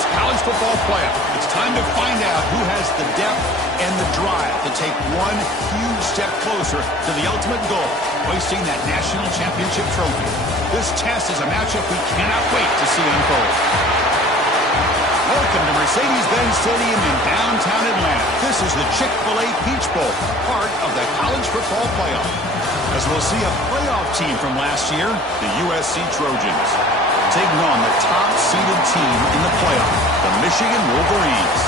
this college football playoff. It's time to find out who has the depth and the drive to take one huge step closer to the ultimate goal, hoisting that national championship trophy. This test is a matchup we cannot wait to see unfold. Welcome to Mercedes-Benz Stadium in downtown Atlanta. This is the Chick-fil-A Peach Bowl, part of the college football playoff. As we'll see a playoff team from last year, the USC Trojans, taking on the top-seeded team in the playoff, the Michigan Wolverines.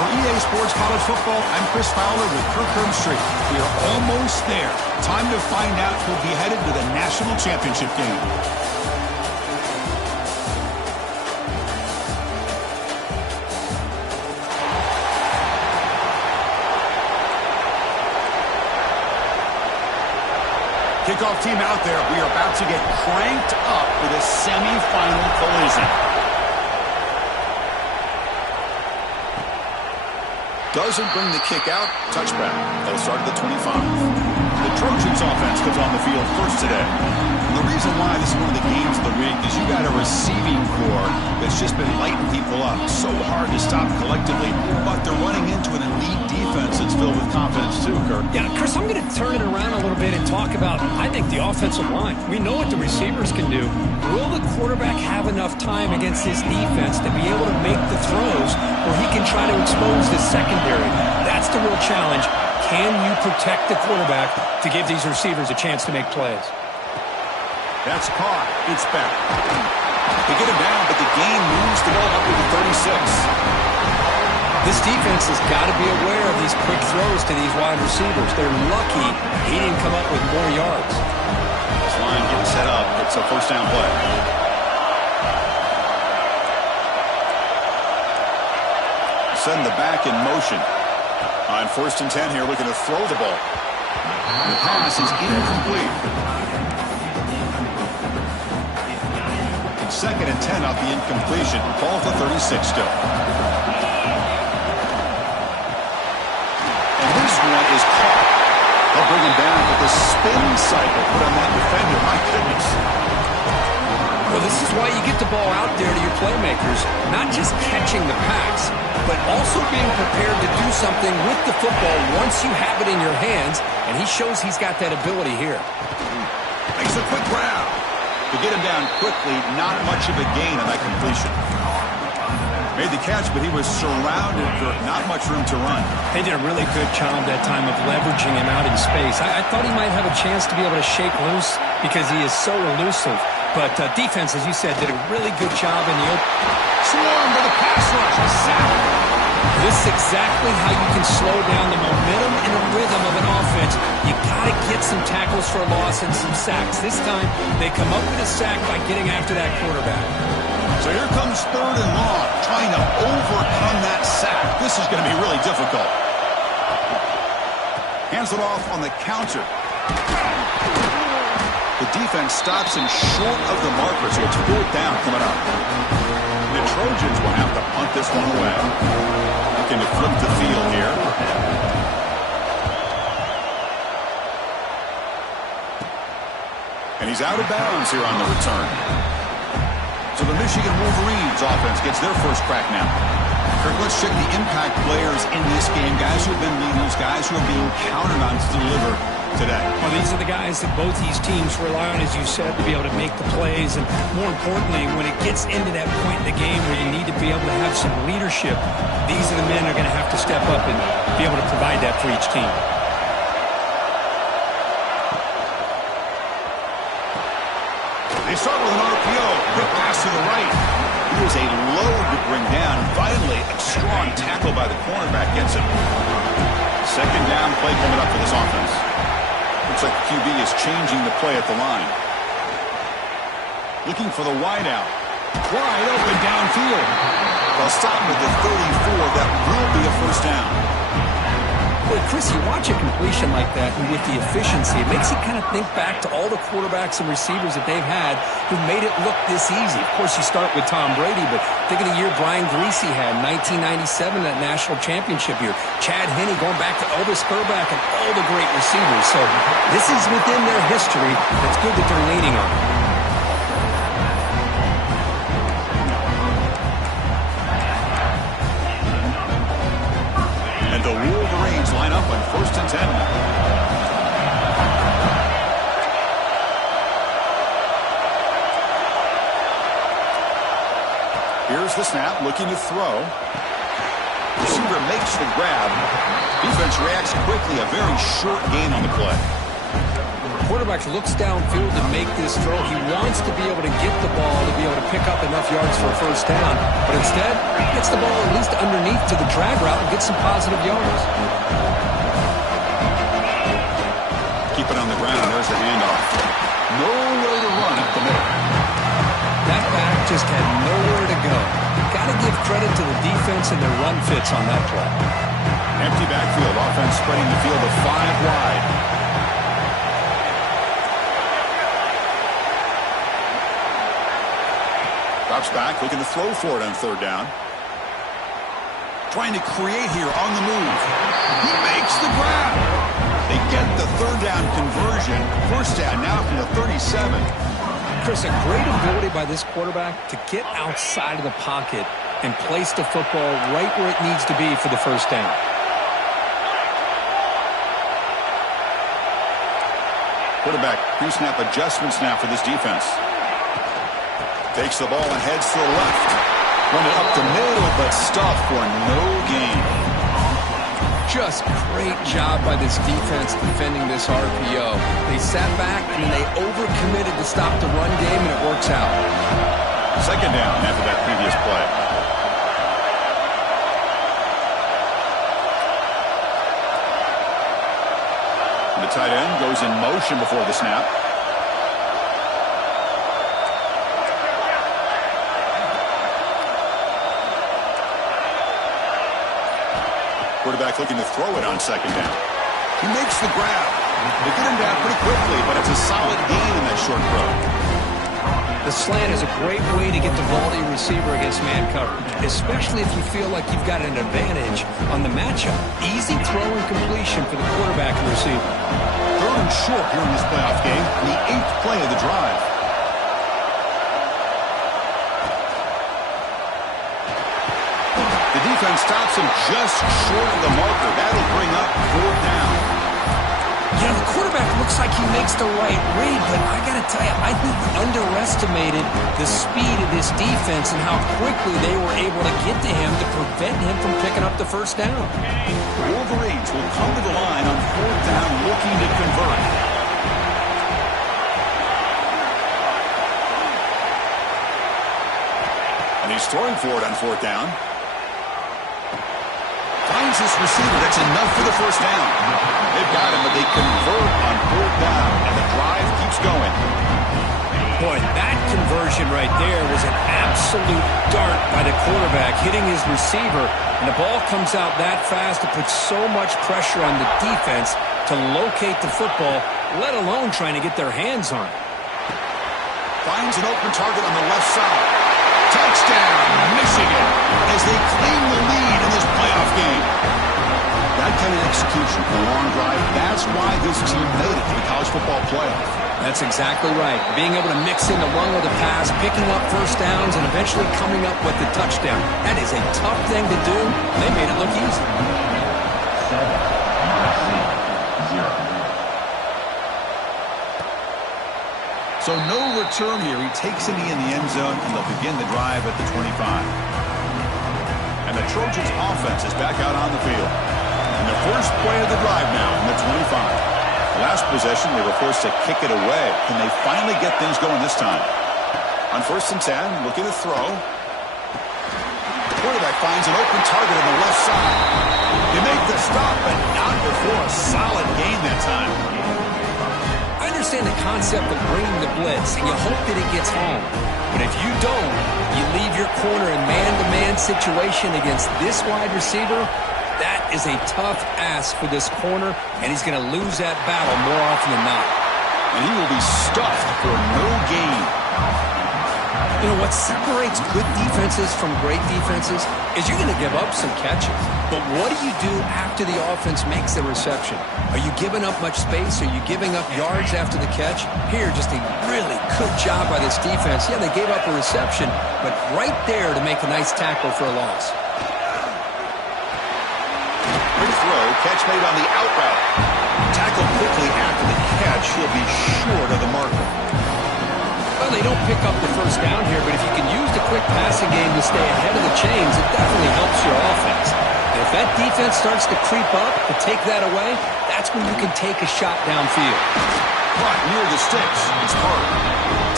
For EA Sports College Football, I'm Chris Fowler with Kirk Herbstreit. We are almost there. Time to find out who'll be headed to the national championship game. Kickoff team out there. We are about to get cranked up with a semifinal collision. Doesn't bring the kick out. Touchback. They'll start at the 25. The Trojans offense comes on the field first today. And the reason why this is one of the games of the week is you got a receiving core that's just been lighting people up. So hard to stop collectively, but they're running into an elite defense that's filled with confidence too, Kirk. Yeah, Chris, I'm going to turn it around a little bit and talk about, I think, the offensive line. We know what the receivers can do. Will the quarterback have enough time against his defense to be able to make the throws where he can try to expose the secondary? That's the real challenge. Can you protect the quarterback to give these receivers a chance to make plays? That's caught. It's back. They get him down, but the game moves the ball up to the 36. This defense has got to be aware of these quick throws to these wide receivers. They're lucky he didn't come up with more yards. This line getting set up. It's a first down play. Send the back in motion. On 1st and 10 here, looking to throw the ball. The pass is incomplete. 2nd and 10 off the incompletion. Ball to 36 still. And this one is caught. They'll bring him down, but the spin cycle put on that defender. My goodness. Well, this is why you get the ball out there to your playmakers. Not just catching the pass, but also being prepared to do something with the football once you have it in your hands, and he shows he's got that ability here. Makes a quick grab. To get him down quickly, not much of a gain on that completion. Made the catch, but he was surrounded for not much room to run. They did a really good job that time of leveraging him out in space. I thought he might have a chance to be able to shake loose because he is so elusive. But defense, as you said, did a really good job in the open. Swarm to the pass rush. A sack. This is exactly how you can slow down the momentum and the rhythm of an offense. You got to get some tackles for loss and some sacks. This time, they come up with a sack by getting after that quarterback. So here comes 3rd and long, trying to overcome that sack. This is going to be really difficult. Hands it off on the counter. The defense stops him short of the marker, so it's 4th down coming up. The Trojans will have to punt this one away. Looking to flip the field here. And he's out of bounds here on the return. So the Michigan Wolverines offense gets their first crack now. Kirk, let's check the impact players in this game. Guys who have been leaders, guys who are being counted on to deliver today. Well, these are the guys that both these teams rely on, as you said, to be able to make the plays. And more importantly, when it gets into that point in the game where you need to be able to have some leadership, these are the men who are going to have to step up and be able to provide that for each team. They start with an RPO. Quick pass to the right. He was a load to bring down. Finally, a strong tackle by the cornerback gets him. 2nd down play coming up for this offense. Looks like the QB is changing the play at the line. Looking for the wideout. Wide open downfield. They'll stop with the 34. That will be a first down. Well, Chris, you watch a completion like that, and with the efficiency, it makes you kind of think back to all the quarterbacks and receivers that they've had who made it look this easy. Of course, you start with Tom Brady, but think of the year Brian Griese had, 1997, that national championship year. Chad Henne going back to Elvis Burback and all the great receivers. So this is within their history. It's good that they're leaning on it. up on 1st and 10. Here's the snap, looking to throw. Receiver makes the grab. Defense reacts quickly. A very short gain on the play. Quarterback looks downfield to make this throw. He wants to be able to get the ball to be able to pick up enough yards for a first down. But instead, he gets the ball at least underneath to the drag route and gets some positive yards. Keep it on the ground. There's the handoff. Nowhere to run up the middle. That back just had nowhere to go. Got to give credit to the defense and their run fits on that play. Empty backfield. Offense spreading the field to 5 wide. Drops back, looking to throw for it on 3rd down. Trying to create here on the move. He makes the grab. They get the 3rd down conversion. 1st down now from the 37. Chris, a great ability by this quarterback to get outside of the pocket and place the football right where it needs to be for the 1st down. Quarterback pre-snap adjustments now for this defense. Takes the ball and heads to the left. Run it up the middle, but stuffed for no gain. Just great job by this defense defending this RPO. They sat back and then they overcommitted to stop the run game, and it works out. 2nd down after that previous play. The tight end goes in motion before the snap. Quarterback looking to throw it on 2nd down. He makes the grab. They get him down pretty quickly, but it's a solid gain in that short throw. The slant is a great way to get the ball to your receiver against man coverage, especially if you feel like you've got an advantage on the matchup. Easy throw and completion for the quarterback and receiver. 3rd and short here in this playoff game, the 8th play of the drive. The defense stops him just short of the marker. That'll bring up 4th down. You know, the quarterback looks like he makes the right read, but I got to tell you, I think he underestimated the speed of this defense and how quickly they were able to get to him to prevent him from picking up the 1st down. Wolverines will come to the line on 4th down looking to convert. And he's throwing for it on 4th down. Finds his receiver. That's enough for the 1st down. They've got him, but they convert on 4th down, and the drive keeps going. Boy, that conversion right there was an absolute dart by the quarterback, hitting his receiver, and the ball comes out that fast. It puts so much pressure on the defense to locate the football, let alone trying to get their hands on it. Finds an open target on the left side. Touchdown, Michigan, as they claim the lead in this playoff game. That kind of execution for a long drive, that's why this team made it to the college football playoff. That's exactly right. Being able to mix in the run with the pass, picking up 1st downs, and eventually coming up with the touchdown. That is a tough thing to do. They made it look easy. So no return here. He takes it in the end zone, and they'll begin the drive at the 25. And the Trojans' offense is back out on the field. And the first play of the drive now in the 25. Last possession, they were forced to kick it away. Can they finally get things going this time? On 1st and 10, looking to throw. The quarterback finds an open target on the left side. They make the stop, but not before a solid gain that time. I understand the concept of bringing the blitz, and you hope that it gets home. But if you don't, you leave your corner in man-to-man situation against this wide receiver. That is a tough ask for this corner, and he's going to lose that battle more often than not. And he will be stuffed for no gain. You know, what separates good defenses from great defenses is you're going to give up some catches. But what do you do after the offense makes the reception? Are you giving up much space? Are you giving up yards after the catch? Here, just a really good job by this defense. Yeah, they gave up a reception, but right there to make a nice tackle for a loss. Good throw. Catch made on the out route. Tackled quickly after the catch. He'll be short of the marker. Well, they don't pick up the first down here, but if you can use the quick passing game to stay ahead of the chains, it definitely helps your offense. And if that defense starts to creep up to take that away, that's when you can take a shot downfield. Caught near the sticks. It's hard.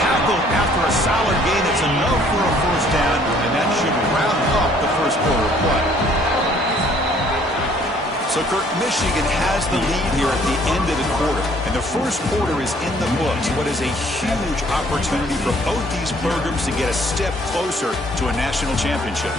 Tackled after a solid gain. It's enough for a first down, and that should wrap up the first quarter of play. So, Kirk, Michigan has the lead here at the end of the quarter. And the first quarter is in the books. What is a huge opportunity for both these programs to get a step closer to a national championship.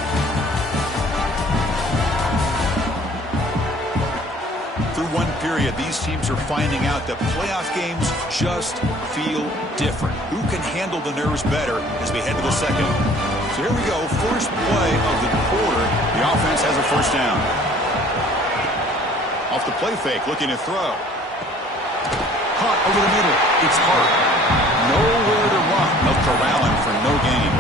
Through one period, these teams are finding out that playoff games just feel different. Who can handle the nerves better as we head to the second? So here we go. First play of the quarter. The offense has a first down. Off the play fake, looking to throw. Caught over the middle. It's hard. Nowhere to run. They'll corral him for no gain.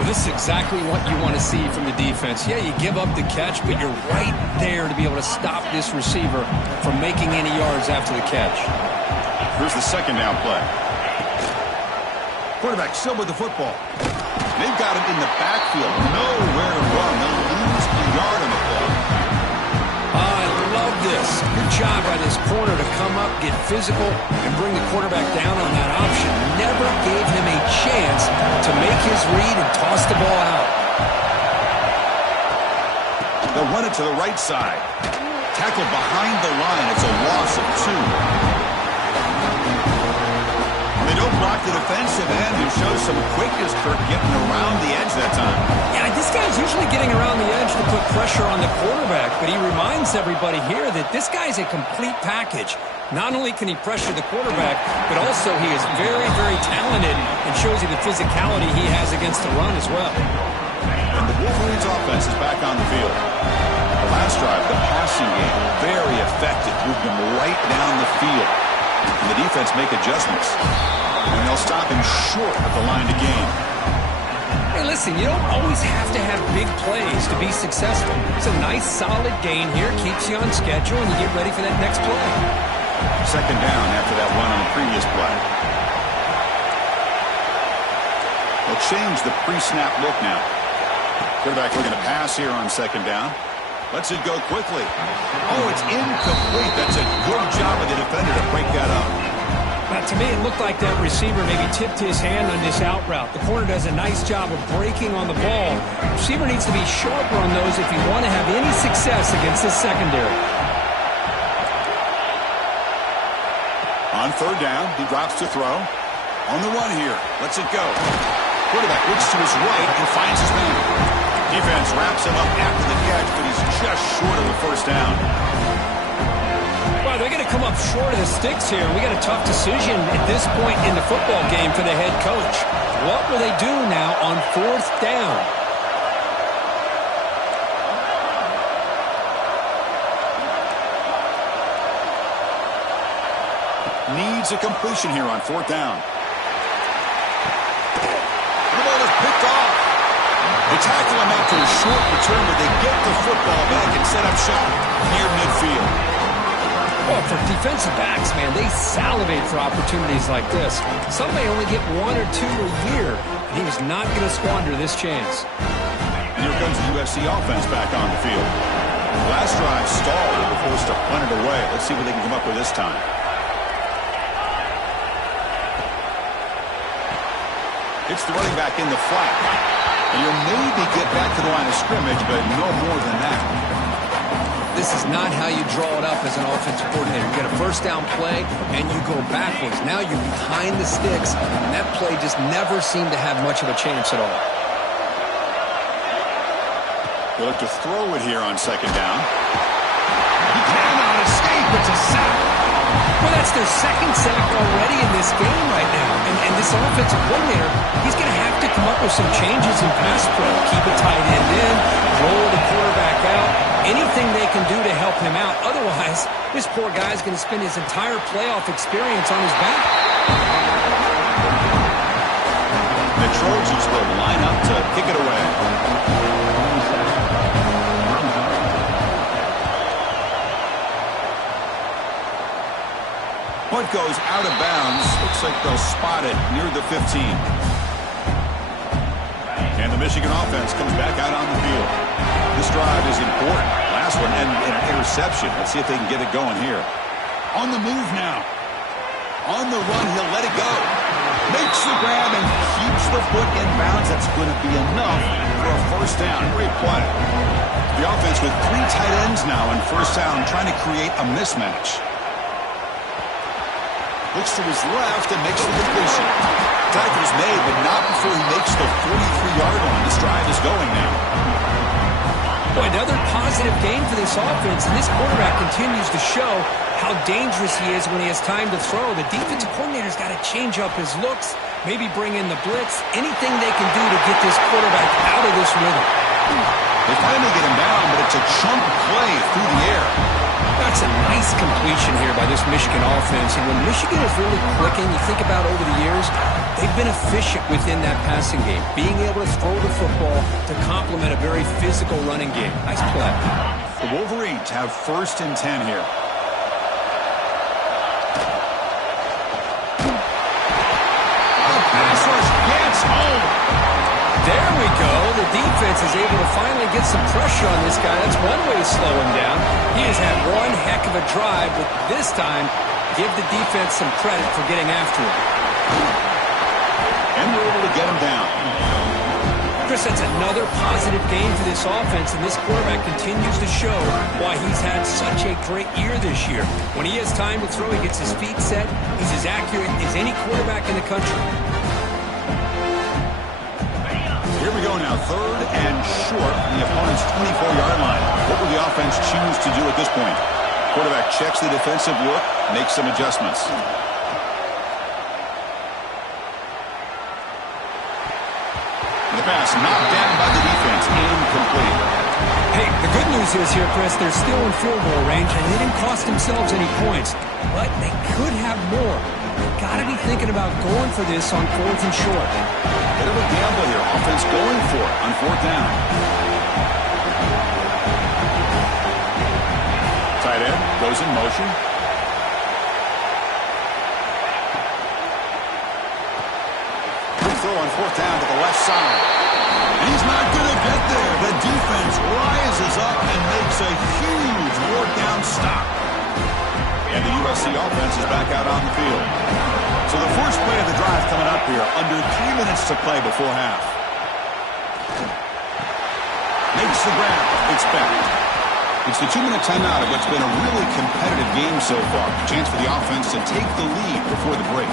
Well, this is exactly what you want to see from the defense. Yeah, you give up the catch, but you're right there to be able to stop this receiver from making any yards after the catch. Here's the second down play. Quarterback still with the football. They've got him in the backfield. Nowhere to run. They'll lose a yard on the play. This. Good job by this corner to come up, get physical, and bring the quarterback down on that option. Never gave him a chance to make his read and toss the ball out. They'll run it to the right side. Tackled behind the line. It's a loss of 2. They don't block the defensive end, who shows some quickness, Kirk, getting around the edge that time. Yeah, this guy's usually getting around the edge to put pressure on the quarterback, but he reminds everybody here that this guy's a complete package. Not only can he pressure the quarterback, but also he is very, very talented and shows you the physicality he has against the run as well. And the Wolverines offense is back on the field. The last drive, the passing game, very effective. Moved him right down the field. And the defense make adjustments. And they'll stop him short of the line to gain. Hey, listen, you don't always have to have big plays to be successful. It's a nice, solid gain here. Keeps you on schedule, and you get ready for that next play. Second down after that run on the previous play. They'll change the pre-snap look now. Quarterback looking to pass here on second down. Lets it go quickly. Oh, it's incomplete. That's a good job of the defender to break that up. Now, to me, it looked like that receiver maybe tipped his hand on this out route. The corner does a nice job of breaking on the ball. The receiver needs to be sharper on those if you want to have any success against this secondary. On third down, he drops to throw. On the run here. Lets it go. Quarterback looks to his right and finds his man. Defense wraps him up after the catch, but he's just short of the first down. Well, they're going to come up short of the sticks here. We got a tough decision at this point in the football game for the head coach. What will they do now on fourth down? Needs a completion here on fourth down. The ball is picked off. They tackle him after a short return, but they get the football back and set up shop near midfield. Well, for defensive backs, man, they salivate for opportunities like this. Some may only get 1 or 2 a year. He was not going to squander this chance. And here comes the USC offense back on the field. Last drive stalled. They were forced to punt it away. Let's see what they can come up with this time. It's the running back in the flat. And you'll maybe get back to the line of scrimmage, but no more than that. This is not how you draw it up as an offensive coordinator. You get a first down play, and you go backwards. Now you're behind the sticks, and that play just never seemed to have much of a chance at all. They look to throw it here on second down. He cannot escape. It's a sack. Well, that's their second sack already in this game right now. And this offensive coordinator, he's going to have to come up with some changes in pass pro. Keep a tight end in, roll the quarterback out, anything they can do to help him out. Otherwise, this poor guy's going to spend his entire playoff experience on his back. The Trojans will line up to kick it away. it goes out of bounds. Looks like they'll spot it near the 15. And the Michigan offense comes back out on the field. This drive is important. Last one and an interception. Let's see if they can get it going here. On the move now. On the run, he'll let it go. Makes the grab and keeps the foot in bounds. That's going to be enough for a first down. Great play. The offense with 3 tight ends now in first down, trying to create a mismatch. Looks to his left and makes the completion. Tacker's made, but not before he makes the 43-yard line. This drive is going now. Boy, another positive game for this offense, and this quarterback continues to show how dangerous he is when he has time to throw. The defensive coordinator's got to change up his looks, maybe bring in the blitz, anything they can do to get this quarterback out of this rhythm. They finally get him down, but it's a chunk play through the air. That's a nice completion here by this Michigan offense. And when Michigan is really clicking, you think about over the years, they've been efficient within that passing game, being able to throw the football to complement a very physical running game. Nice play. The Wolverines have 1st and 10 here. Pass rush gets home. There we go. The defense is able to finally get some pressure on this guy. That's one way to slow him down. He has had one heck of a drive, but this time, give the defense some credit for getting after him. And we're able to get him down. Chris, that's another positive game for this offense, and this quarterback continues to show why he's had such a great year this year. When he has time to throw, he gets his feet set. He's as accurate as any quarterback in the country. Here we go now, 3rd and short from the opponent's 24-yard line. What will the offense choose to do at this point? Quarterback checks the defensive look, makes some adjustments. The pass knocked down by the defense, incomplete. Hey, the good news is here, Chris, they're still in field goal range, and they didn't cost themselves any points, but they could have more. They've got to be thinking about going for this on 4th and short. Bit of a gamble here. Offense going for it on 4th down. Tight end goes in motion. Quick throw on 4th down to the left side. He's not going to get there. The defense rises up and makes a huge 4th down stop. And the USC offense is back out on the field. So the first play of the drive coming up here, under 3 minutes to play before half. Makes the grab. It's back. It's the 2-minute timeout of what's been a really competitive game so far. Chance for the offense to take the lead before the break.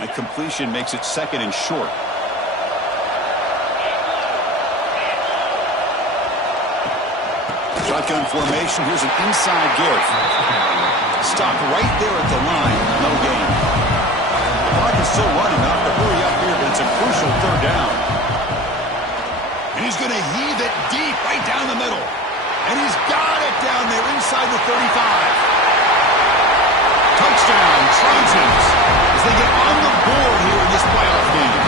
That completion makes it 2nd and short. Shotgun formation. Here's an inside give. Stopped right there at the line. No gain. The clock is still running. Not to hurry up here, but it's a crucial 3rd down. And he's going to heave it deep right down the middle. And he's got it down there inside the 35. Touchdown, Trojans, as they get on the board here in this playoff game.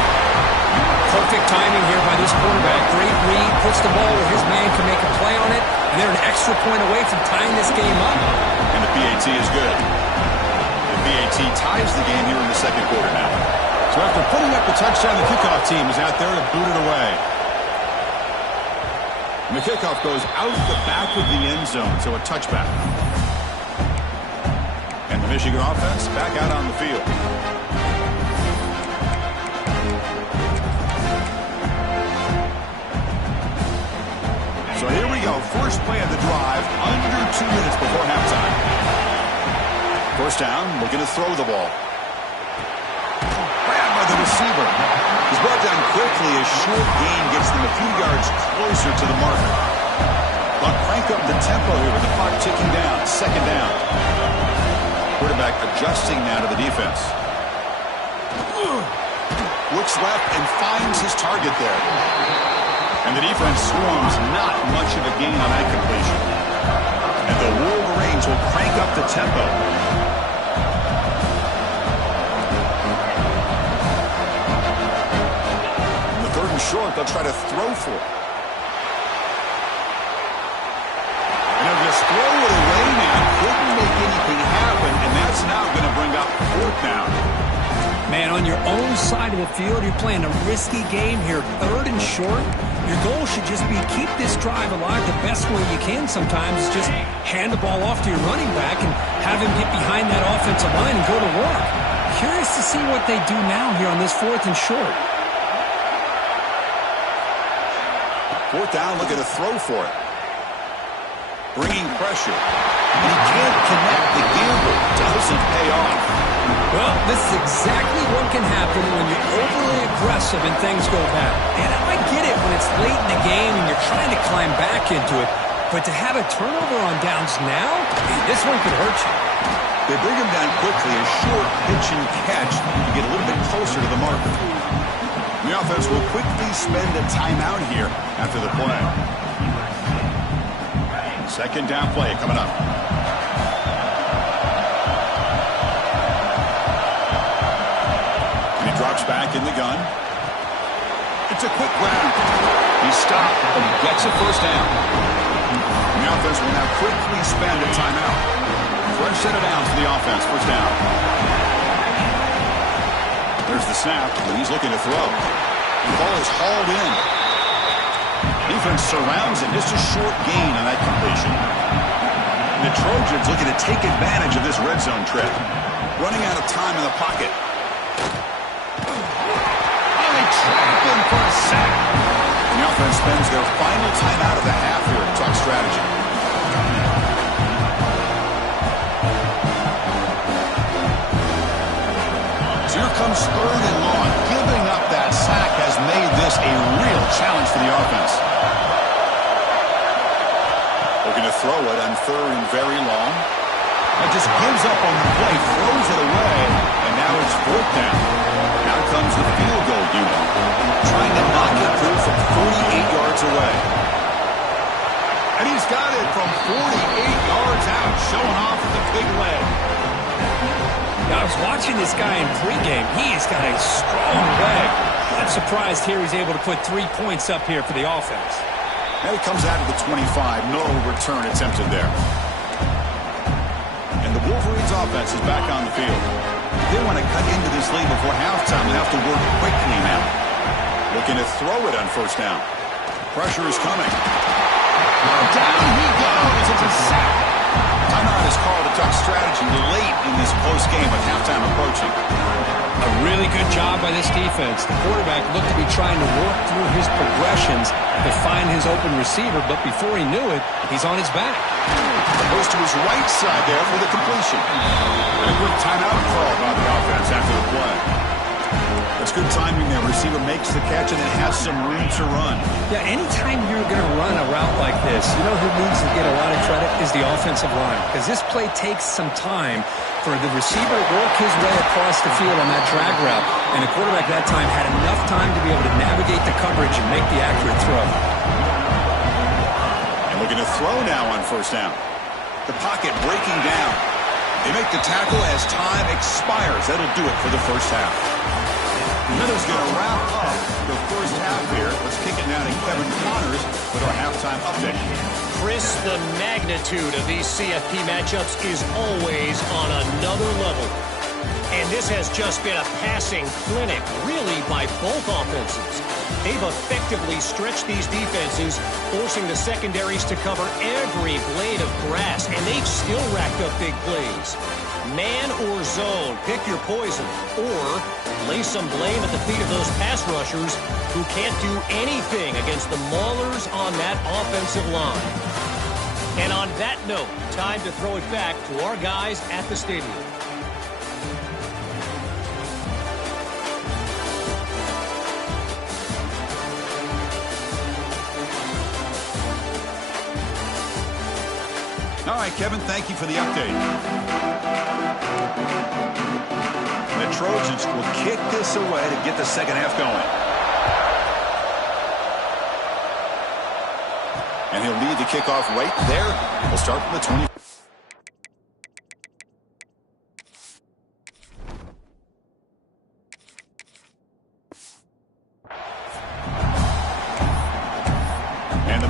Perfect timing here by this quarterback. Great read, puts the ball where his man can make a play on it, and they're an extra point away from tying this game up. And the PAT is good. The PAT ties the game here in the 2nd quarter now. So after putting up the touchdown, the kickoff team is out there to boot it away. And the kickoff goes out the back of the end zone, so a touchback. And the Michigan offense back out on the field. So here we go. First play of the drive, under 2 minutes before halftime. First down, looking to throw the ball. Grabbed by the receiver. He's brought down quickly. A short gain gets them a few yards closer to the marker. But crank up the tempo here with the clock ticking down. 2nd down. Quarterback adjusting now to the defense. Looks left and finds his target there. And the defense swarms, not much of a gain on that completion. And the Wolverines will crank up the tempo. The 3rd and short, they'll try to throw for it. And he'll just throw it away now. Couldn't make anything happen, and that's now going to bring up 4th down. Man, on your own side of the field, you're playing a risky game here. 3rd and short. Your goal should just be keep this drive alive the best way you can sometimes. Just hand the ball off to your running back and have him get behind that offensive line and go to work. Curious to see what they do now here on this 4th and short. 4th down, looking to throw for it. Bringing pressure. And he can't connect. The gamble doesn't pay off. Well, this is exactly what can happen when you're overly aggressive and things go bad. And I get it when it's late in the game and you're trying to climb back into it. But to have a turnover on downs now, this one could hurt you. They bring him down quickly, a short pitch and catch to get a little bit closer to the marker. The offense will quickly spend a timeout here after the play. 2nd down play coming up. And he drops back in the gun. It's a quick grab. He's stopped, but he gets a 1st down. The offense will now quickly spend a timeout. Fresh set of downs for the offense. 1st down. There's the snap, and he's looking to throw. The ball is hauled in. Defense surrounds it. Just a short gain on that completion. And the Trojans looking to take advantage of this red zone trip. Running out of time in the pocket. Oh, they trap him for a sack. And the offense spends their final timeout of the half here at Tuck Strategy. So here comes 3rd and long. Giving up that sack has made this a real challenge for the offense. Looking to throw it on 3rd and very long. And just gives up on the play, throws it away, and now it's 4th down. Now comes the field goal unit, trying to knock it through from 48 yards away. And he's got it from 48 yards out, showing off the big leg. I was watching this guy in pregame. He's got a strong leg. I'm surprised here he's able to put 3 points up here for the offense. Now he comes out of the 25. No return attempted there. And the Wolverines' offense is back on the field. They want to cut into this lead before halftime. They have to work quickly now. Looking to throw it on 1st down. Pressure is coming. Down he goes. It's a sack. Timeout is called a Tuck Strategy late in this close game with halftime approaching. A really good job by this defense. The quarterback looked to be trying to work through his progressions to find his open receiver, but before he knew it, he's on his back. Goes to his right side there for the completion. And a quick timeout call by the offense after the play. That's good timing there. Receiver makes the catch and then has some room to run. Yeah, anytime you're going to run a route like this, you know who needs to get a lot of credit is the offensive line. Because this play takes some time for the receiver to work his way across the field on that drag route. And the quarterback that time had enough time to be able to navigate the coverage and make the accurate throw. And looking to throw now on 1st down. The pocket breaking down. They make the tackle as time expires. That'll do it for the 1st half. Another's going to wrap up the 1st half here. Let's kick it now to Kevin Connors with our halftime update. Chris, the magnitude of these CFP matchups is always on another level. And this has just been a passing clinic, really, by both offenses. They've effectively stretched these defenses, forcing the secondaries to cover every blade of grass, and they've still racked up big plays. Man or zone, pick your poison, or lay some blame at the feet of those pass rushers who can't do anything against the maulers on that offensive line. And on that note, time to throw it back to our guys at the stadium. All right, Kevin, thank you for the update. The Trojans will kick this away to get the second half going. And he'll lead the kickoff right there. We'll start from the 20.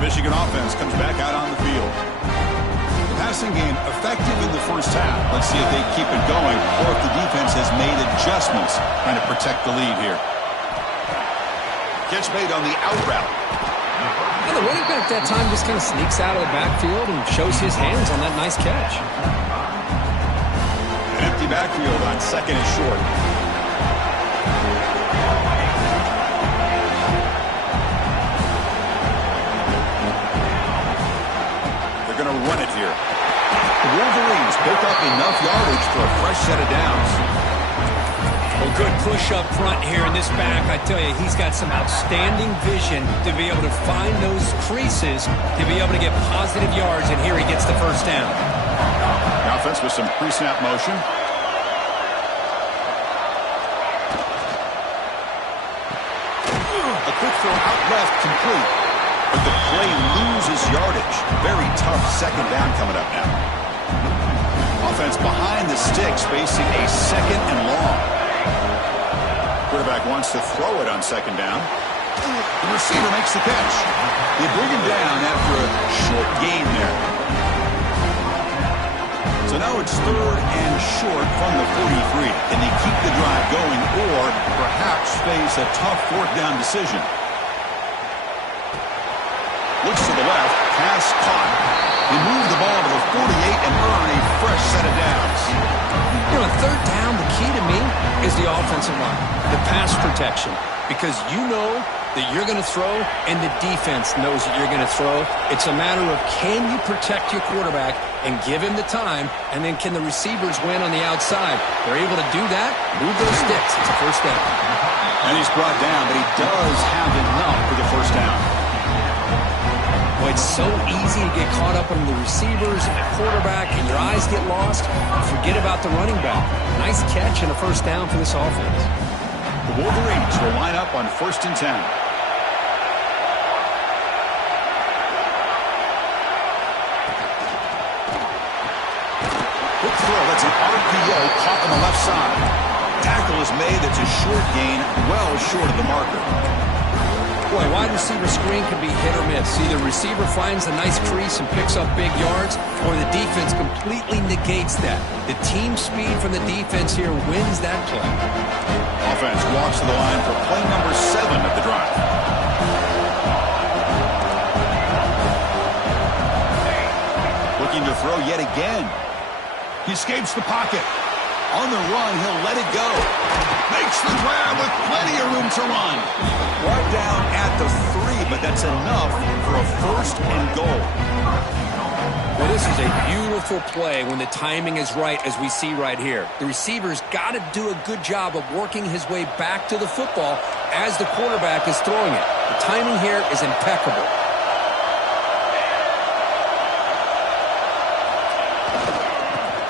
Michigan offense comes back out on the field. The passing game effective in the first half. Let's see if they keep it going or if the defense has made adjustments trying to protect the lead here. Catch made on the out route. And the running back that time just kind of sneaks out of the backfield and shows his hands on that nice catch. An empty backfield on second and short. They're going to run it here. The Wolverines pick up enough yardage for a fresh set of downs. Well, good push up front here in this back. I tell you, he's got some outstanding vision to be able to find those creases, to be able to get positive yards, and here he gets the first down. The offense with some pre-snap motion. A quick throw out left, complete. But the play loses yardage. Very tough second down coming up now. Offense behind the sticks, facing a second and long. Quarterback wants to throw it on second down. The receiver makes the catch. They bring him down after a short gain there. So now it's third and short from the 43. Can they keep the drive going or perhaps face a tough fourth down decision? Looks to the left. Pass caught. They move the ball to the 48 and earn a fresh set of downs. You know, third down, the key to me is the offensive line, the pass protection, because you know that you're going to throw and the defense knows that you're going to throw. It's a matter of can you protect your quarterback and give him the time, and then can the receivers win on the outside? They're able to do that, move those sticks. It's a first down. And he's brought down, but he does have enough for the first down. Boy, it's so easy to get caught up on the receivers and the quarterback, and your eyes get lost. Forget about the running back. Nice catch and a first down for this offense. The Wolverines will line up on 1st and 10. Quick throw. That's an RPO caught on the left side. Tackle is made. That's a short gain, well short of the marker. Boy, wide receiver screen can be hit or miss. Either receiver finds a nice crease and picks up big yards, or the defense completely negates that. The team speed from the defense here wins that play. Offense walks to the line for play number 7 of the drive. Looking to throw yet again. He escapes the pocket. On the run, he'll let it go. Makes the grab with plenty of room to run. Right down at the 3, but that's enough for a first and goal. Well, this is a beautiful play when the timing is right, as we see right here. The receiver's got to do a good job of working his way back to the football as the quarterback is throwing it. The timing here is impeccable.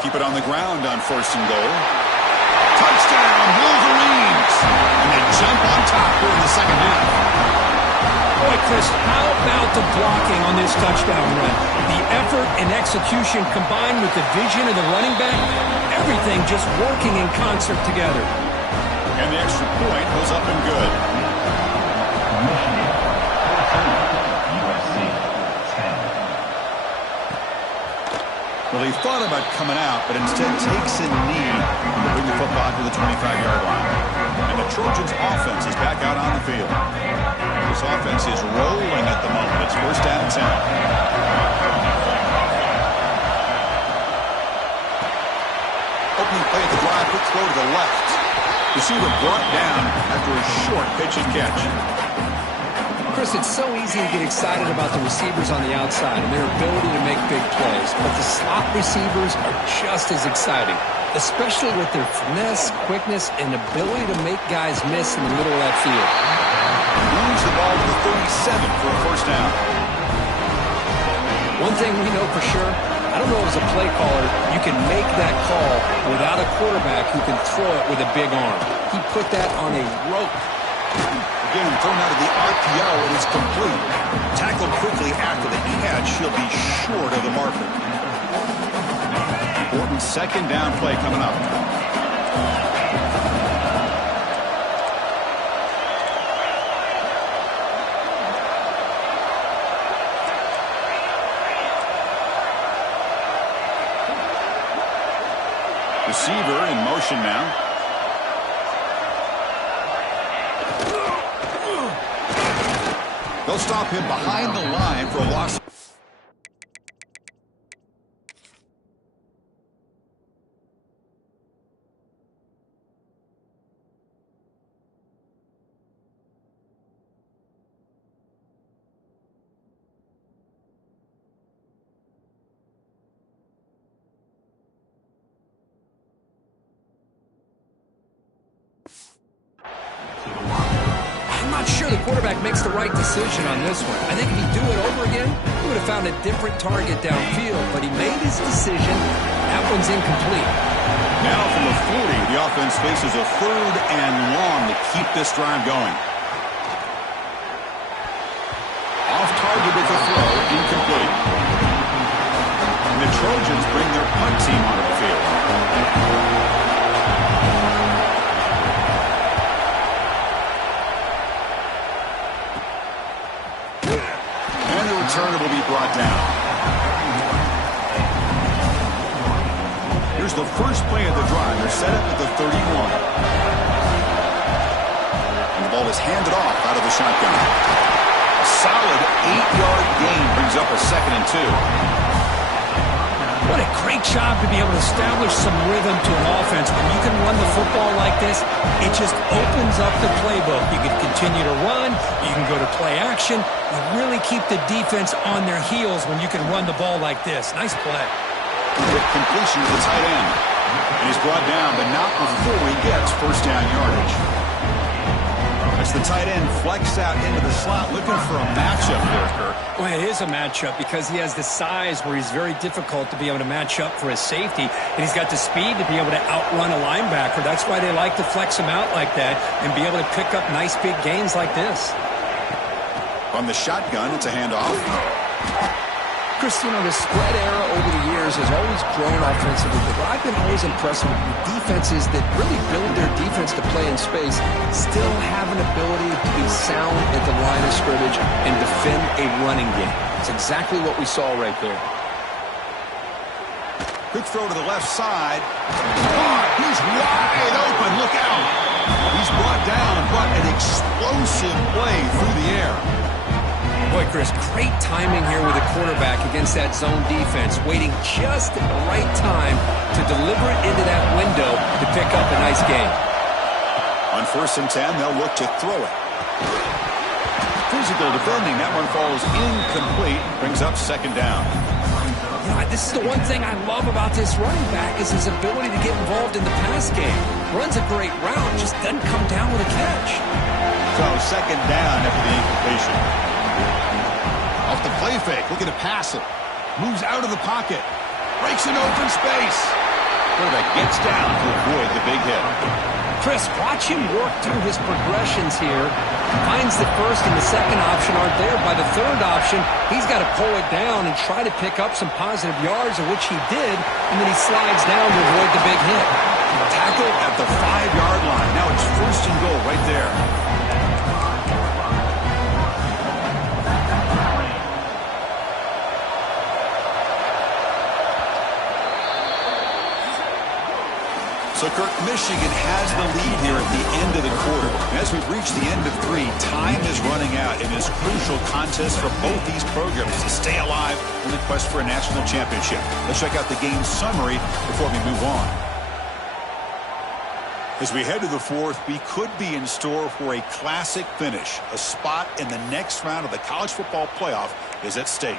Keep it on the ground on 1st and goal. Touchdown, Wolverines! And they jump on top here in the second half. Boy, Chris, how about the blocking on this touchdown run? The effort and execution combined with the vision of the running back, everything just working in concert together. And the extra point was up and good. USC 10. Well, he thought about coming out, but instead takes a knee to bring the football to the 25-yard line. And the Trojans' offense is back out on the field. This offense is rolling at the moment. It's 1st down and 10. Opening play at the drive, quick throw to the left. Receiver brought down after a short pitch and catch. Chris, it's so easy to get excited about the receivers on the outside and their ability to make big plays, but the slot receivers are just as exciting, especially with their finesse, quickness, and ability to make guys miss in the middle of that field. Moves the ball to the 37 for a first down. One thing we know for sure, I don't know as a play caller, you can make that call without a quarterback who can throw it with a big arm. He put that on a rope. Again, thrown out of the RPO, it is complete. Tackled quickly after the catch, he'll be short of the marker. Important second down play coming up. motion now. They'll stop him behind the line for a loss. I'm not sure the quarterback makes the right decision on this one. I think if he'd do it over again, he would have found a different target downfield, but he made his decision. That one's incomplete. Now from the 40, the offense faces a 3rd and long to keep this drive going. Off target with the throw, incomplete. And the Trojans bring their punt team onto the field. Returner will be brought down. Here's the first play of the drive. They're set up at the 31. And the ball is handed off out of the shotgun. A solid 8-yard gain brings up a 2nd and 2. What a great job to be able to establish some rhythm to an offense. When you can run the football like this, it just opens up the playbook. You can continue to run. You can go to play action. You really keep the defense on their heels when you can run the ball like this. Nice play. Quick completion to the tight end. And he's brought down, but not before he gets first down yardage. As the tight end flex out into the slot, looking for a matchup there, Kirk. Well, it is a matchup because he has the size where he's very difficult to be able to match up for his safety, and he's got the speed to be able to outrun a linebacker. That's why they like to flex him out like that and be able to pick up nice big gains like this. From the shotgun, it's a handoff. Chris, you know, the spread era over the years has always grown offensively, but what I've been always impressed with defenses that really build their defense to play in space still have an ability to be sound at the line of scrimmage and defend a running game. It's exactly what we saw right there. Quick throw to the left side. He's wide open. Look out. He's brought down, but an explosive play through the air. Boy, Chris, great timing here with the quarterback against that zone defense, waiting just at the right time to deliver it into that window to pick up a nice gain. On 1st and 10, they'll look to throw it. Physical defending. That one falls incomplete. Brings up 2nd down. You know, this is the one thing I love about this running back is his ability to get involved in the pass game. Runs a great route, just doesn't come down with a catch. So 2nd down after the incompletion. Off the play fake, looking to pass it. Moves out of the pocket. Breaks an open space. Quarterback gets down to avoid the big hit. Chris, watch him work through his progressions here. Finds the 1st and the 2nd option aren't there. By the 3rd option, he's got to pull it down and try to pick up some positive yards, of which he did, and then he slides down to avoid the big hit. Tackle at the 5-yard line. Now it's 1st and goal right there. So, Kirk, Michigan has the lead here at the end of the quarter. And as we've reached the end of 3, time is running out in this crucial contest for both these programs to stay alive in the quest for a national championship. Let's check out the game summary before we move on. As we head to the 4th, we could be in store for a classic finish. A spot in the next round of the college football playoff is at stake.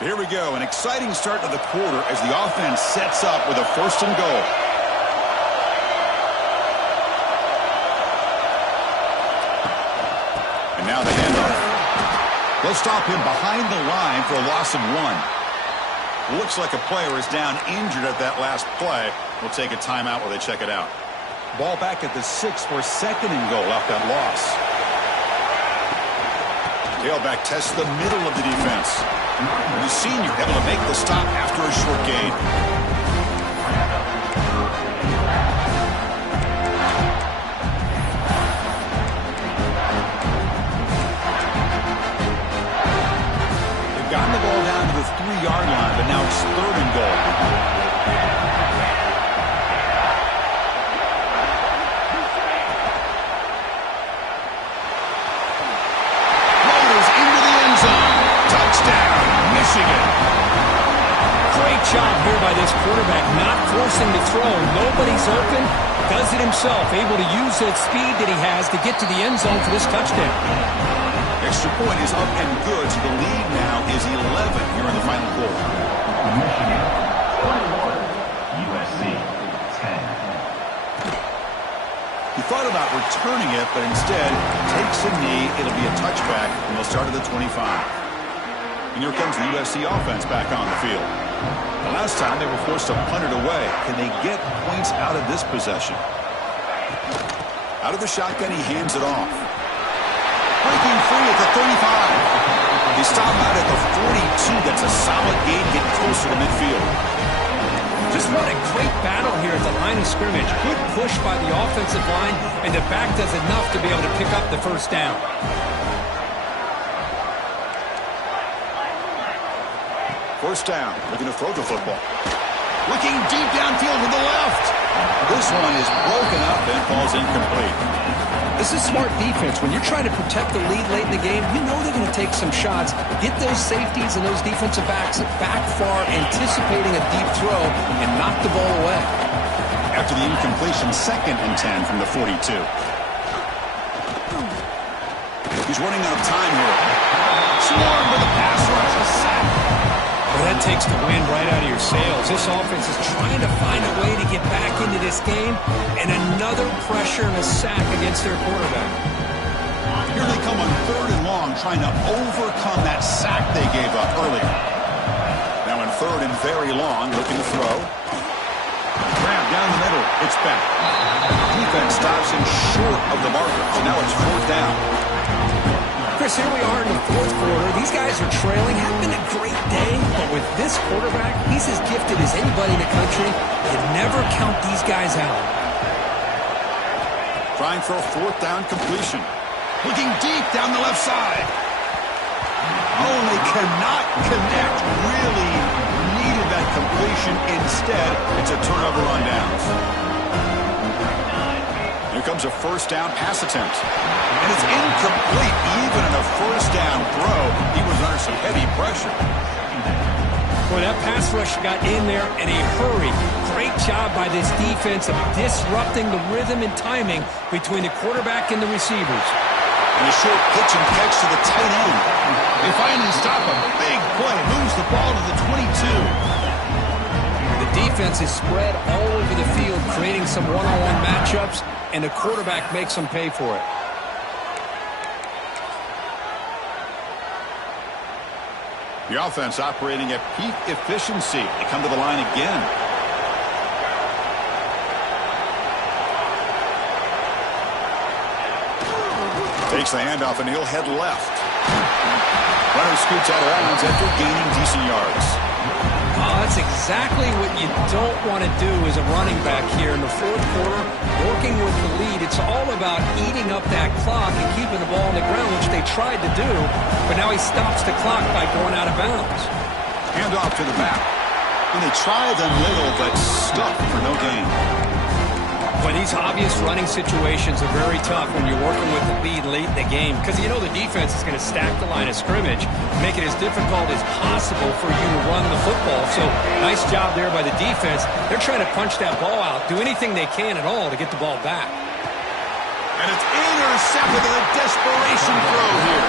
So here we go, an exciting start to the quarter as the offense sets up with a 1st and goal. And now the handoff. They'll stop him behind the line for a loss of 1. Looks like a player is down injured at that last play. We'll take a timeout while they check it out. Ball back at the 6 for 2nd and goal after that loss. Tailback tests the middle of the defense. The senior able to make the stop after a short gain. They've gotten the ball down to the 3-yard line, but now it's 3rd and goal. by this quarterback, not forcing the throw. Nobody's open. Does it himself, able to use that speed that he has to get to the end zone for this touchdown. Extra point is up and good, so the lead now is 11 here in the final quarter. Michigan 21, USC 10. He thought about returning it, but instead takes a knee. It'll be a touchback, and they'll start at the 25. And here comes the USC offense back on the field. The last time they were forced to punt it away. Can they get points out of this possession? Out of the shotgun, he hands it off. Breaking free at the 35. He stopped out at the 42. That's a solid gain, getting closer to midfield. Just what a great battle here at the line of scrimmage. Good push by the offensive line, and the back does enough to be able to pick up the first down. First down, looking to throw the football. Looking deep downfield to the left. This one is broken up and falls incomplete. This is smart defense. When you're trying to protect the lead late in the game, you know they're going to take some shots, get those safeties and those defensive backs back far, anticipating a deep throw, and knock the ball away. After the incompletion, 2nd and 10 from the 42. He's running out of time here. Swarm with a pass rush, a sack. Well, that takes the wind right out of your sails. This offense is trying to find a way to get back into this game, and another pressure and a sack against their quarterback. Here they come on 3rd and long, trying to overcome that sack they gave up earlier. Now in 3rd and very long, looking to throw. Grab down the middle. It's back. Defense stops him short of the marker, so now it's 4th down. Chris, here we are in the 4th quarter. These guys are trailing. Hasn't been a great day, but with this quarterback, he's as gifted as anybody in the country. You never count these guys out. Trying for a 4th down completion. Looking deep down the left side. Oh, they cannot connect. Really needed that completion. Instead, it's a turnover on downs. Here comes a 1st down pass attempt. And it's incomplete. Even in a 1st down throw, he was under some heavy pressure. Boy, that pass rush got in there in a hurry. Great job by this defense of disrupting the rhythm and timing between the quarterback and the receivers. And a short pitch and catch to the tight end. They finally stop a big play. Moves the ball to the 22. The defense is spread all over the field, creating some one-on-one matchups, and the quarterback makes them pay for it. The offense operating at peak efficiency. They come to the line again. Takes the handoff and he'll head left. Runner scoots out of bounds after gaining decent yards. Oh, that's exactly what you don't want to do as a running back here in the 4th quarter. Working with the lead, it's all about eating up that clock and keeping the ball on the ground, which they tried to do, but now he stops the clock by going out of bounds. Handoff to the back. And they try the middle, but stuck for no gain. But these obvious running situations are very tough when you're working with the lead late in the game, because you know the defense is going to stack the line of scrimmage, make it as difficult as possible for you to run the football. So nice job there by the defense. They're trying to punch that ball out, do anything they can at all to get the ball back. And it's intercepted in a desperation throw here.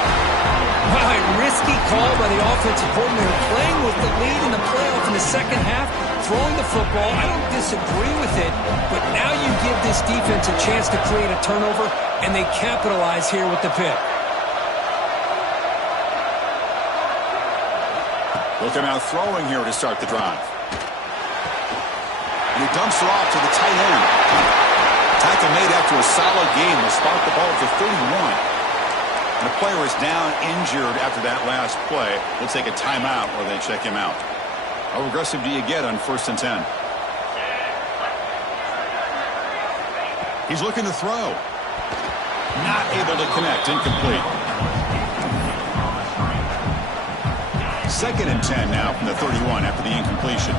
Well, a risky call by the offensive coordinator, playing with the lead in the playoff in the 2nd half, throwing the football. I don't disagree with it, but now you give this defense a chance to create a turnover, and they capitalize here with the pick. Looking out throwing here to start the drive. And he dumps it off to the tight end. Tackle made after a solid game. Will spot the ball to 31. And the player is down injured after that last play. They'll take a timeout or they check him out. How aggressive do you get on 1st and 10? He's looking to throw. Not able to connect. Incomplete. 2nd and 10 now from the 31 after the incompletion.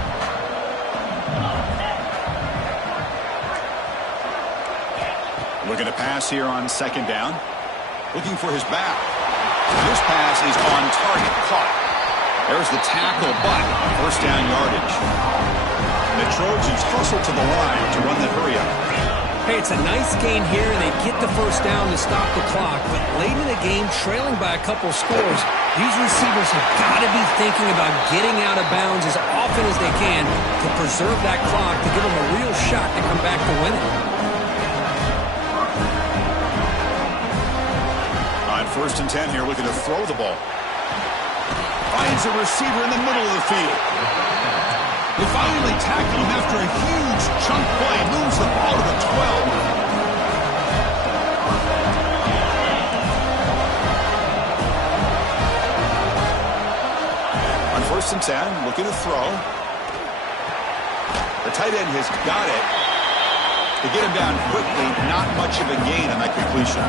Looking to pass here on 2nd down. Looking for his back. This pass is on target. Caught. There's the tackle, but 1st down yardage. trojans hustle to the line to run the hurry-up. Hey, it's a nice gain here, and they get the first down to stop the clock. But late in the game, trailing by a couple scores, these receivers have got to be thinking about getting out of bounds as often as they can to preserve that clock, to give them a real shot to come back to win it. On 1st and 10 here, looking to throw the ball. Finds a receiver in the middle of the field. They finally tackle him after a huge chunk play. Moves the ball to the 12. On 1st and 10, looking to throw. The tight end has got it. To get him down quickly, not much of a gain on that completion.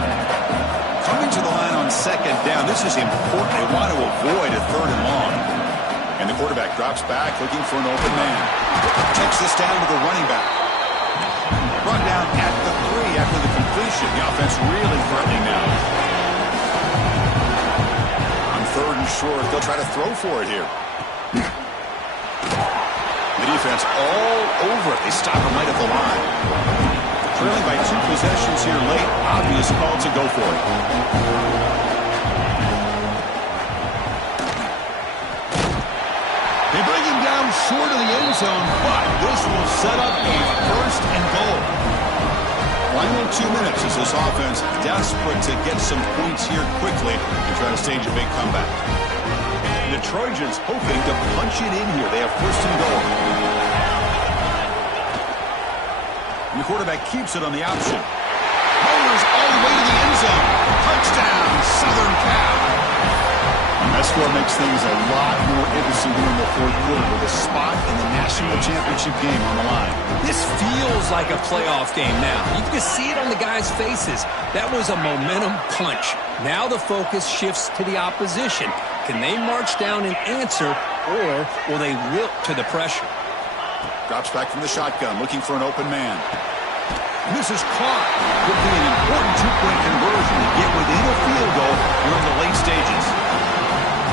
Coming to the line on 2nd down, this is important. They want to avoid a 3rd and long. And the quarterback drops back, looking for an open man. Takes this down to the running back. Brought down at the 3 after the completion. The offense really threatening now. On 3rd and short, they'll try to throw for it here. The defense all over it. They stop him right at the line. Trailing by 2 possessions here late. Obvious call to go for it. They bring him down short of the end zone, but this will set up a 1st and goal. Final 2 minutes as this offense desperate to get some points here quickly and try to stage a big comeback. The Trojans hoping to punch it in here. They have 1st and goal. And the quarterback keeps it on the option. Rollers all the way to the end zone. Touchdown, Southern Cal. That score makes things a lot more interesting here in the 4th quarter with a spot in the national championship game on the line. This feels like a playoff game now. You can see it on the guys' faces. That was a momentum punch. Now the focus shifts to the opposition. Can they march down and answer, or will they wilt to the pressure? Drops back from the shotgun, looking for an open man. And this is caught. Could be an important 2-point conversion to get within a field goal during the late stages.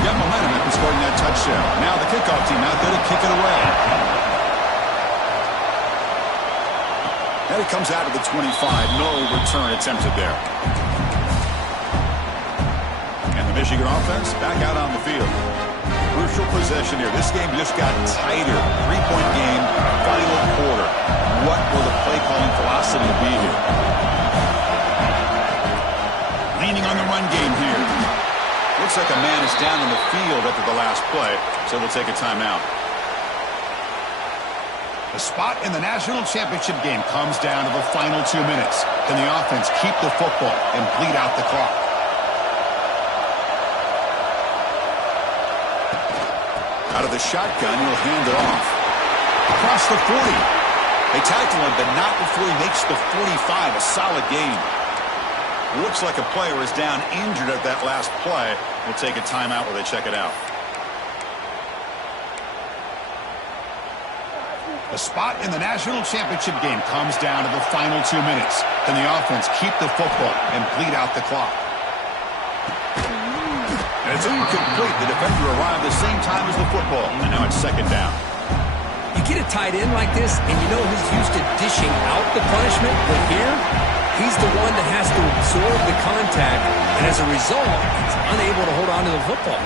Got momentum after scoring that touchdown. Now the kickoff team out there to kick it away. And it comes out of the 25. No return attempted there. And the Michigan offense back out on the field. Crucial possession here. This game just got tighter. 3-point game, final quarter. What will the play calling philosophy be here? Leaning on the run game here. Looks like a man is down in the field after the last play, so we'll take a timeout. The spot in the national championship game comes down to the final 2 minutes. Can the offense keep the football and bleed out the clock? Out of the shotgun, he'll hand it off. Across the 40. They tackle him, but not before he makes the 45. A solid gain. Looks like a player is down injured at that last play. We'll take a timeout while they check it out. The spot in the national championship game comes down to the final 2 minutes. Can the offense keep the football and bleed out the clock? And it's incomplete. The defender arrived the same time as the football. And now it's 2nd down. You get a tight end like this, and you know he's used to dishing out the punishment, but here, he's the one that has to absorb the contact, and as a result, he's unable to hold on to the football.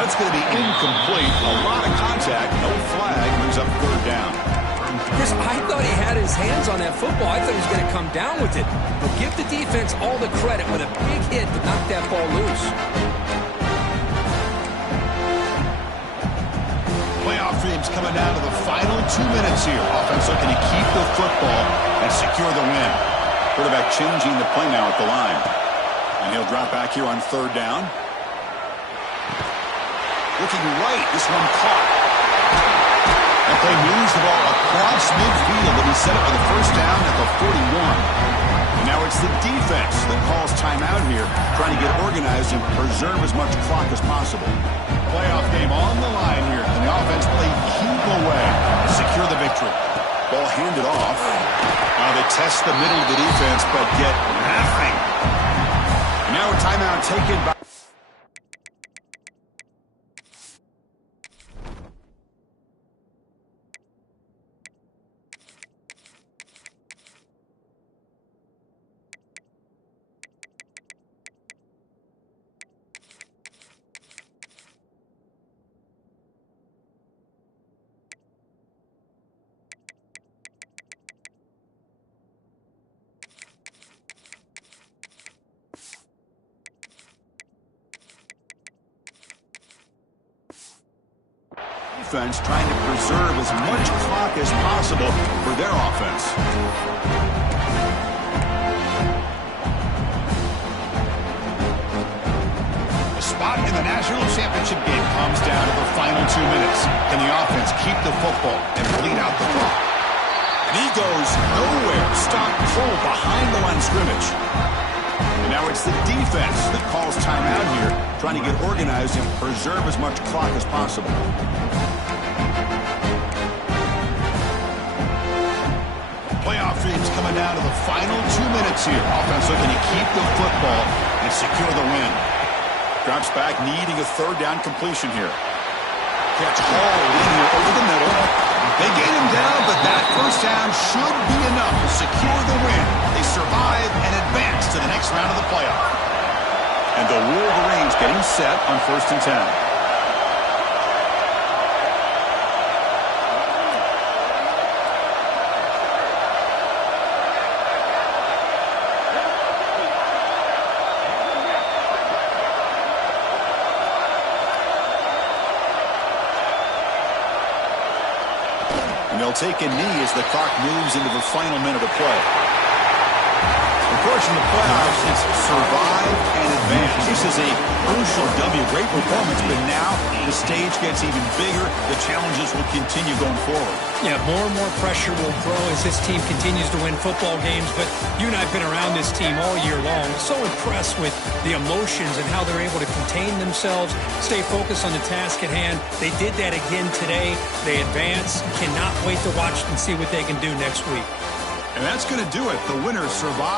That's going to be incomplete. A lot of contact, no flag, moves up 3rd down. Chris, I thought he had his hands on that football. I thought he was going to come down with it. But give the defense all the credit with a big hit to knock that ball loose. Playoff dreams coming down to the final 2 minutes here. Offense looking to keep the football and secure the win. Quarterback changing the play now at the line. And he'll drop back here on 3rd down. Looking right, this one caught. That play moves the ball across midfield, and he set it for the 1st down at the 41. And now it's the defense that calls timeout here, trying to get organized and preserve as much clock as possible. Playoff game on the line here, and the offense play keep away to secure the victory. Ball handed off. Now they test the middle of the defense, but get nothing. And now a timeout taken by... . . . . . . . . . . . . . . . . . . . . . . . . . . . . . . . . . . . .. . . . . . . . . . . . . . . . . .. .. .. .. defense trying to preserve as much clock as possible for their offense. The spot in the national championship game comes down to the final 2 minutes. Can the offense keep the football and bleed out the clock? And he goes nowhere. Stop cold behind the line of scrimmage. And now it's the defense that calls timeout here, trying to get organized and preserve as much clock as possible. Playoff dreams coming down to the final 2 minutes here. Offense looking to keep the football and secure the win. Drops back, needing a third down completion here. Catch hauled in here over the middle. They gain him down, but that first down should be enough to secure the win. They survive and advance to the next round of the playoff. And the Wolverines getting set on 1st and 10. They'll take a knee as the clock moves into the final minute of play. Of course, in the playoffs, it's survive and advance. This is a crucial W. Great performance, but now the stage gets even bigger. The challenges will continue going forward. Yeah, more and more pressure will grow as this team continues to win football games. But you and I have been around this team all year long. So impressed with the emotions and how they're able to contain themselves, stay focused on the task at hand. They did that again today. They advance. Cannot wait to watch and see what they can do next week. And that's going to do it. The winners survive.